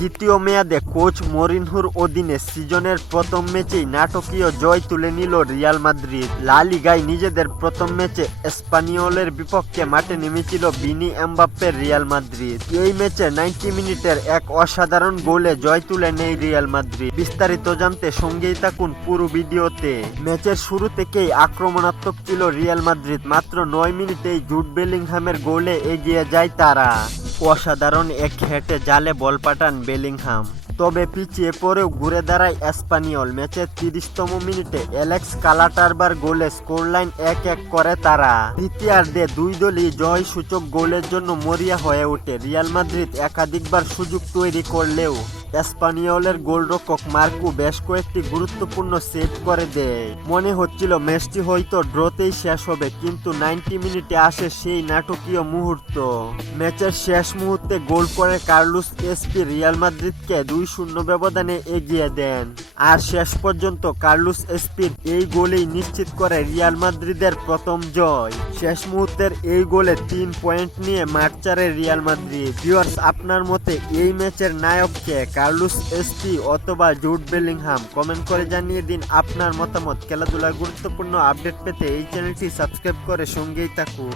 দ্বিতীয় মেয়াদে কোচ মরিনহোর অধীনে সিজনের প্রথম ম্যাচেই নাটকীয় জয় তুলে নিল রিয়াল মাদ্রিদ। লা লিগায় নিজেদের প্রথম ম্যাচে এসপানিওলের বিপক্ষে মাঠে নেমেছিল ভিনি এমবাপ্পের রিয়াল মাদ্রিদ। এই ম্যাচে 90 মিনিটের এক অসাধারণ গোলে জয় তুলে নেয় রিয়াল মাদ্রিদ। বিস্তারিত জানতে সঙ্গেই থাকুন পুরো ভিডিওতে। ম্যাচের শুরু থেকেই আক্রমণাত্মক ছিল রিয়াল মাদ্রিদ। মাত্র 9 মিনিটেই জুড বেলিংহামের গোলে এগিয়ে যায় তারা। অসাধারণ এক হেঁটে জালে বল পাঠান বেলিংহাম, তবে পিছিয়ে পড়েও ঘুরে দাঁড়ায় এসপানিওল। ম্যাচের 30তম মিনিটে অ্যালেক্স কালাটারবার গোলে স্কোরলাইন 1-1 করে তারা। দ্বিতীয়ার্ধে দুই দলই জয় সূচক গোলের জন্য মরিয়া হয়ে ওঠে। রিয়াল মাদ্রিদ একাধিকবার সুযোগ তৈরি করলেও এসপানিওলের গোলরক্ষক মার্কো বেশ কয়েকটি গুরুত্বপূর্ণ সেভ করে দেয়। মনে হচ্ছিল ম্যাচটি হয়তো ড্রতেই শেষ হবে, কিন্তু 90 মিনিটে আসে সেই নাটকীয় মুহূর্ত। ম্যাচের শেষ মুহূর্তে গোল করে কার্লোস এসপি রিয়াল মাদ্রিদকে 2-0 ব্যবধানে এগিয়ে দেন। আর শেষ পর্যন্ত কার্লোস এসপির এই গোলেই নিশ্চিত করে রিয়াল মাদ্রিদের প্রথম জয়। শেষ মুহূর্তের এই গোলে 3 পয়েন্ট নিয়ে মাঠ ছাড়ে রিয়াল মাদ্রিদ। ভিউয়ার্স, আপনার মতে এই ম্যাচের নায়ক কে, কার্লোস এসপি অথবা জুড বেলিংহাম? কমেন্ট করে জানিয়ে দিন আপনার মতামত। খেলাধুলার গুরুত্বপূর্ণ আপডেট পেতে এই চ্যানেলটি সাবস্ক্রাইব করে সঙ্গেই থাকুন।